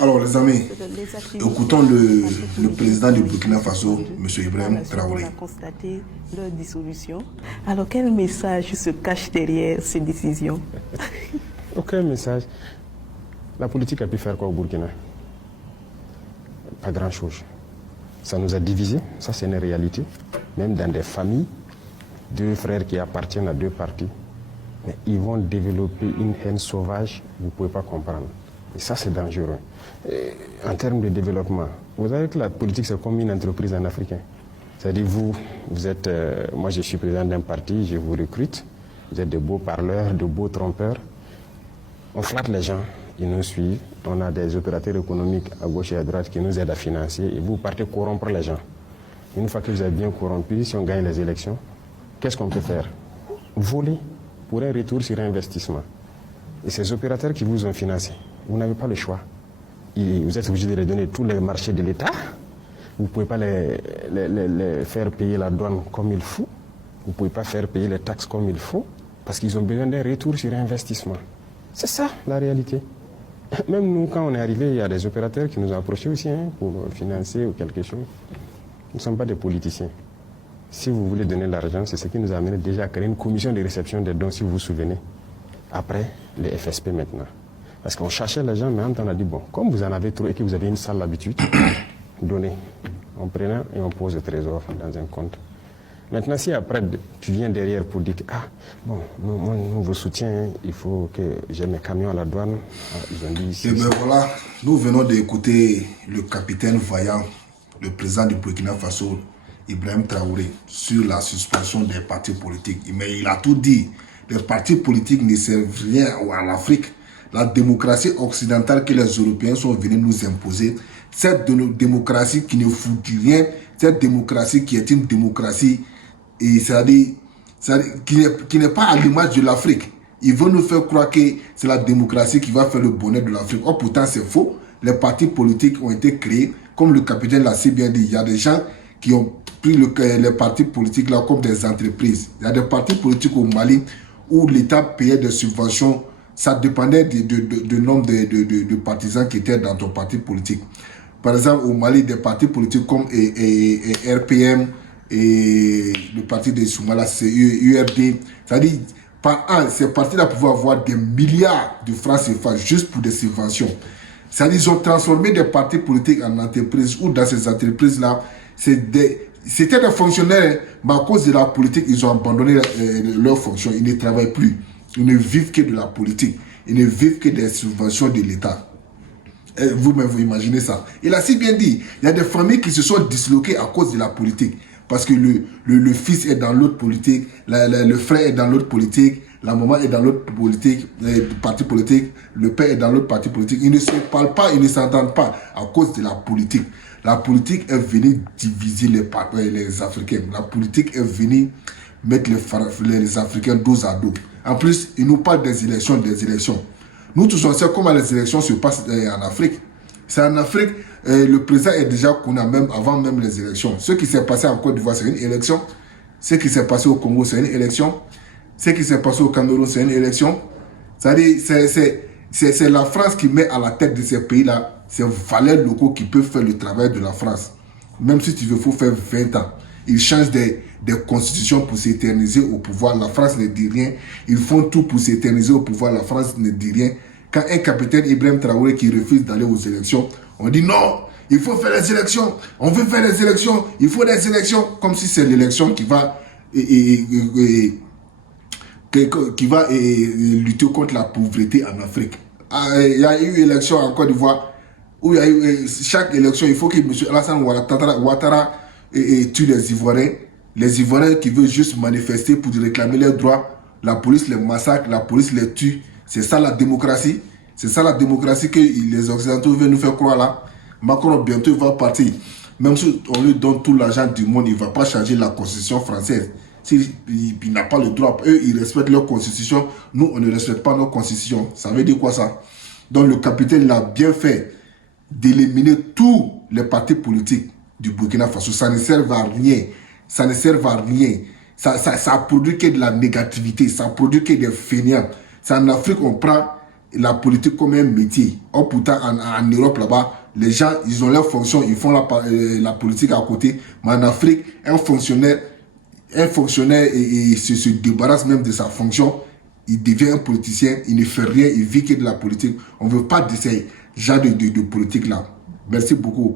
Alors les amis, écoutons le président du Burkina Faso, M. Ibrahim Traoré. On a constaté leur dissolution. Alors quel message se cache derrière ces décisions? Aucun message. La politique a pu faire quoi au Burkina? Pas grand-chose. Ça nous a divisés, ça c'est une réalité. Même dans des familles, deux frères qui appartiennent à deux partis, mais ils vont développer une haine sauvage, vous ne pouvez pas comprendre. Et ça c'est dangereux. Et en termes de développement, vous savez que la politique c'est comme une entreprise en africain. C'est-à-dire vous êtes, moi je suis président d'un parti, je vous recrute, vous êtes de beaux parleurs, de beaux trompeurs. On flatte les gens, ils nous suivent, on a des opérateurs économiques à gauche et à droite qui nous aident à financer et vous partez corrompre les gens. Une fois que vous êtes bien corrompu, si on gagne les élections, qu'est-ce qu'on peut faire? Voler pour un retour sur investissement. Et ces opérateurs qui vous ont financé, vous n'avez pas le choix. Et vous êtes obligé de les donner tous les marchés de l'État. Vous ne pouvez pas les faire payer la douane comme il faut. Vous ne pouvez pas faire payer les taxes comme il faut. Parce qu'ils ont besoin d'un retour sur investissement. C'est ça la réalité. Même nous, quand on est arrivé, il y a des opérateurs qui nous ont approchés aussi pour financer ou quelque chose. Nous ne sommes pas des politiciens. Si vous voulez donner l'argent, c'est ce qui nous a amené déjà à créer une commission de réception des dons, si vous vous souvenez. Après, les FSP maintenant. Parce qu'on cherchait les gens, mais en même temps, on a dit, bon, comme vous en avez trop et que vous avez une sale habitude, donnez. On prenait et on pose le trésor dans un compte. Maintenant, si après, tu viens derrière pour dire, ah, bon, nous vous soutient, il faut que j'ai mes camions à la douane. Ah, ils ont dit ici. Et bien voilà, nous venons d'écouter le capitaine Vaillant, le président du Burkina Faso, Ibrahim Traoré, sur la suspension des partis politiques. Mais il a tout dit. Les partis politiques ne servent rien à l'Afrique. La démocratie occidentale que les Européens sont venus nous imposer, cette démocratie qui ne fout rien, cette démocratie qui est une démocratie et qui n'est pas à l'image de l'Afrique. Ils veulent nous faire croire que c'est la démocratie qui va faire le bonheur de l'Afrique. Or, pourtant, c'est faux. Les partis politiques ont été créés, comme le capitaine l'a si bien dit. Il y a des gens qui ont pris les partis politiques là comme des entreprises. Il y a des partis politiques au Mali où l'État payait des subventions. Ça dépendait du nombre de partisans qui étaient dans ton parti politique. Par exemple, au Mali, des partis politiques comme RPM et le parti de Soumala, c'est URD. C'est-à-dire, par an, ces partis-là pouvaient avoir des milliards de francs CFA juste pour des subventions. C'est-à-dire, ils ont transformé des partis politiques en entreprises, ou dans ces entreprises-là, c'était des fonctionnaires, mais à cause de la politique, ils ont abandonné leurs fonctions. Ils ne travaillent plus. Ils ne vivent que de la politique. Ils ne vivent que des subventions de l'État. Vous-même, vous imaginez ça. Il a si bien dit, il y a des familles qui se sont disloquées à cause de la politique. Parce que le fils est dans l'autre politique, le frère est dans l'autre politique, la maman est dans l'autre politique, parti politique, le père est dans l'autre parti politique. Ils ne se parlent pas, ils ne s'entendent pas à cause de la politique. La politique est venue diviser les Africains. La politique est venue mettre les Africains dos à dos. En plus, ils nous parlent des élections, Nous tous on sait comment les élections se passent en Afrique. C'est en Afrique, le président est déjà connu avant même les élections. Ce qui s'est passé en Côte d'Ivoire, c'est une élection. Ce qui s'est passé au Congo, c'est une élection. Ce qui s'est passé au Cameroun, c'est une élection. C'est la France qui met à la tête de ces pays-là. C'est valeurs locaux qui peuvent faire le travail de la France. Même si tu veux, il faut faire 20 ans. Ils changent des constitutions pour s'éterniser au pouvoir. La France ne dit rien. Ils font tout pour s'éterniser au pouvoir. La France ne dit rien. Quand un capitaine Ibrahim Traoré qui refuse d'aller aux élections, on dit non, il faut faire les élections. On veut faire les élections. Il faut des élections. Comme si c'est l'élection qui va lutter contre la pauvreté en Afrique. Il y a eu une élection en Côte d'Ivoire où il y a eu chaque élection, il faut que M. Alassane Ouattara tue les Ivoiriens. Les Ivoiriens qui veulent juste manifester pour réclamer leurs droits, la police les massacre, la police les tue. C'est ça la démocratie. C'est ça la démocratie que les Occidentaux veulent nous faire croire là. Macron bientôt va partir. Même si on lui donne tout l'argent du monde, il ne va pas changer la constitution française. Il n'a pas le droit. Eux, ils respectent leur constitution. Nous, on ne respecte pas notre constitution. Ça veut dire quoi ça? Donc le capitaine l'a bien fait d'éliminer tous les partis politiques du Burkina Faso. Ça ne sert à rien. Ça ne sert à rien. Ça produit que de la négativité. Ça produit que des fainéants. C'est en Afrique on prend la politique comme un métier. Or, pourtant, en Europe, là-bas, les gens, ils ont leur fonction, ils font la politique à côté. Mais en Afrique, un fonctionnaire se débarrasse même de sa fonction. Il devient un politicien, il ne fait rien, il vit que de la politique. On ne veut pas de ces genre de politique-là. Merci beaucoup.